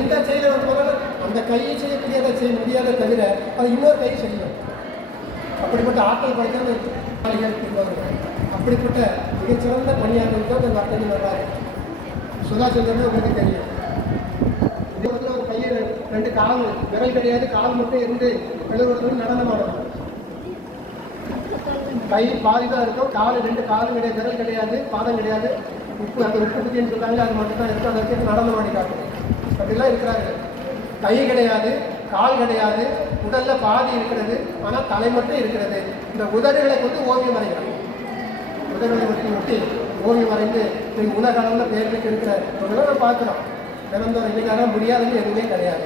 எந்த செயலை வந்து அந்த கையை செய்யக்கூடியதை செய்ய முடியாத தவிர அது இன்னொரு கை செய்யும். அப்படிப்பட்ட ஆற்றல் படைத்தது அப்படிப்பட்ட மிகச்சிறந்த பணியாளர்கள் தான் இந்த அர்த்தம் வர்றாரு. சுதாச்சந்திரன் உங்களுக்கு தெரியும். ஒரு கையில் 2 கால் விரல் கிடையாது, கால் மட்டும் இருந்து எழுதுறது நடனம் ஆடணும். கை பாதி தான் இருக்கும், 2 காலும் கிடையாது, விரல் கிடையாது, பாதம் கிடையாது, அந்த உப்பு குத்தின்னு சொல்றாங்க, அது மட்டும் தான் இருக்கும். அதை வச்சு நடனம் ஆடி காட்டும். அப்படிலாம் இருக்கிறாங்க. கை கிடையாது, கால் கிடையாது, உடல்ல பாதி இருக்கிறது, ஆனால் தலை மட்டும் இருக்கிறது. இந்த உதடுகளை கொண்டு ஓவியம் வரைகிறாங்க. உதடுகளை ஒட்டி ஓவியம் வரைந்து உலக அளவில் பேர் பெற்று இருக்கிற நம்ம பார்க்குறோம். தினந்தோறும் இன்னைக்காக முடியாதுன்னு எதுவுமே கிடையாது.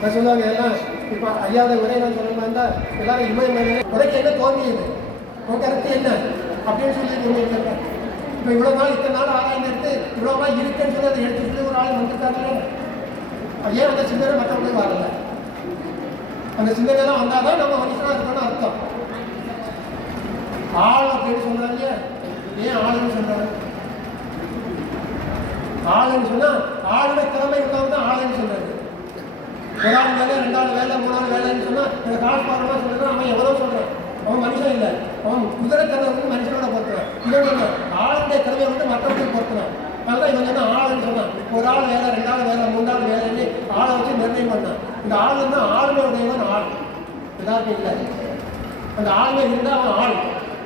நான் சொல்லுவாங்க எல்லாம் இப்போ ஐயாவது உரை நான் சொல்ல இருந்தால் எல்லாரும் இமயமலை உரைக்கு என்ன தோன்றியது, உன் கருத்து என்ன அப்படின்னு சொல்லி சொல்லியிருக்காங்க. இப்போ இவ்வளோ நாள் இத்தனை நாள் ஆராய்ந்து எடுத்து இவ்வளோ நாள் இருக்குன்னு சொல்லி அதை எடுத்துட்டு ஒரு ஆள் வந்துருக்காங்க. ஏன் அந்த சிந்தனை மற்றவங்களுக்கு வரல? அந்த சிந்தனைலாம் வந்தால் தான் நம்ம மனுஷனாக இருக்கணும்னு அர்த்தம். ஆள் அப்படின்னு சொன்னாங்க. ஏன் ஆளுன்னு சொல்றாங்க? ஆளுன்னு சொன்னா ஆளுடைய திறமை உள்ளவங்க தான் ஆளுன்னு சொல்றாரு. 1ஆள் வேலை, 2ஆள் வேலை, 3ஆள் வேலைன்னு சொன்னா இந்த காசு பாருமா சொல்றான். அவன் எவ்வளோ சொல்றான்? அவன் மனுஷன் இல்லை, அவன் குதிரை திறமை வந்து மனுஷனோட பொறுத்துறான். இன்னொன்று ஆளுடைய திறமை வந்து மற்றவங்களுக்கு பொறுத்துறான். அதனால இவங்க வந்து ஆளுன்னு சொன்னான். 1ஆள் வேலை, 2ஆள் வேலை, 3ஆள் வேலைன்னு ஆளை வச்சு நிர்ணயம் பண்ணான். இந்த ஆள் வந்து ஆளுமை உடையவன் ஆள், எல்லாருக்கும் இல்லை. அந்த ஆளுமை இருந்தால் அவன் ஆள்,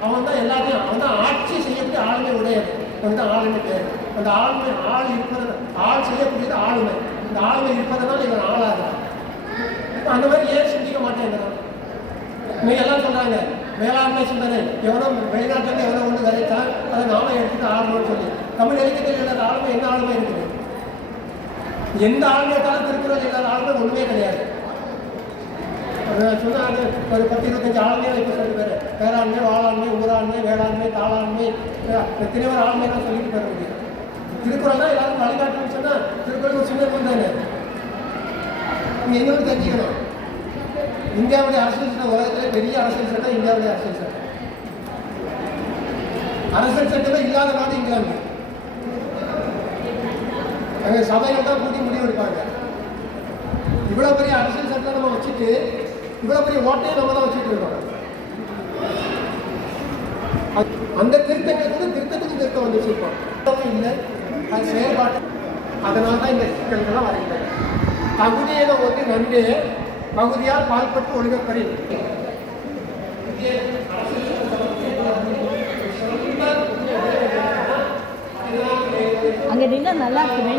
அவன் தான் எல்லாத்தையும், அவன் தான் ஆட்சி செய்யக்கூடிய ஆளுமை உடையது. அவன் தான் ஆளுமை பேர். அந்த ஆளுமை ஆள் இருப்பது, ஆள் செய்யக்கூடியது ஆளுமை. இந்த ஆளுமை இருப்பதனால இவன் ஆளாகிறான். இப்போ அந்த மாதிரி ஏன் சிந்திக்க மாட்டேங்கிறான்? இன்னைக்கு எல்லாம் சொல்றாங்க வேளாண்மை சிந்தனை, எவனோ வெளிநாட்டில் எவனோ ஒன்று விளைத்தான் அதை நாம எடுத்துட்டு ஆளணும்னு சொல்லி. தமிழ் எழுத்துக்கள் இல்லாத ஆளுமை என்ன ஆளுமை இருக்குது? எந்த ஆளுமையாலும் திருக்குறள் இல்லாத ஆளுமை ஒன்றுமே கிடையாது. சொன்னாங்க ஒரு 10-25 ஆளுமையை வைக்க சொல்லிட்டு பேர் வேளாண்மை, வாழாண்மை, ஊராண்மை, வேளாண்மை, தாளாண்மை, எத்தனையோ ஆளுமைலாம் சொல்லிட்டு போயிட முடியும். திருக்குறள் தான் எல்லாரும் வழிகாட்டுன்னு சொன்னால் திருக்குறள் ஒரு சின்ன தானே. நீங்கள் இன்னொன்று தெரிஞ்சுக்கணும், இந்தியாவுடைய அரசியல் சட்டம் உலகத்திலே பெரிய அரசியல் சட்டம் இந்தியாவுடைய அரசியல் சட்டம். அரசியல் சட்டமே இல்லாத நாடு இங்கிலாந்து. அங்கே சபையில் தான் கூட்டி முடிவு எடுப்பாங்க. இவ்வளோ பெரிய அரசியல் சட்டம் நம்ம வச்சுட்டு இவ்வளோ பெரிய ஓட்டையை நம்ம தான் வச்சுட்டு இருக்கோம். அந்த திருத்தங்களுக்கு வந்து திருத்தம் வந்து வச்சிருக்கோம் இல்லை, அது செயல்பாட்டு. அதனால தான் இந்த சிக்கல்கள்லாம் வருகிறது. தகுதியில வந்து நன்றி பகுதியால் பால்பட்டு ஒழுங்கப்பறி அங்கே நின்று நல்லா இருக்குமே.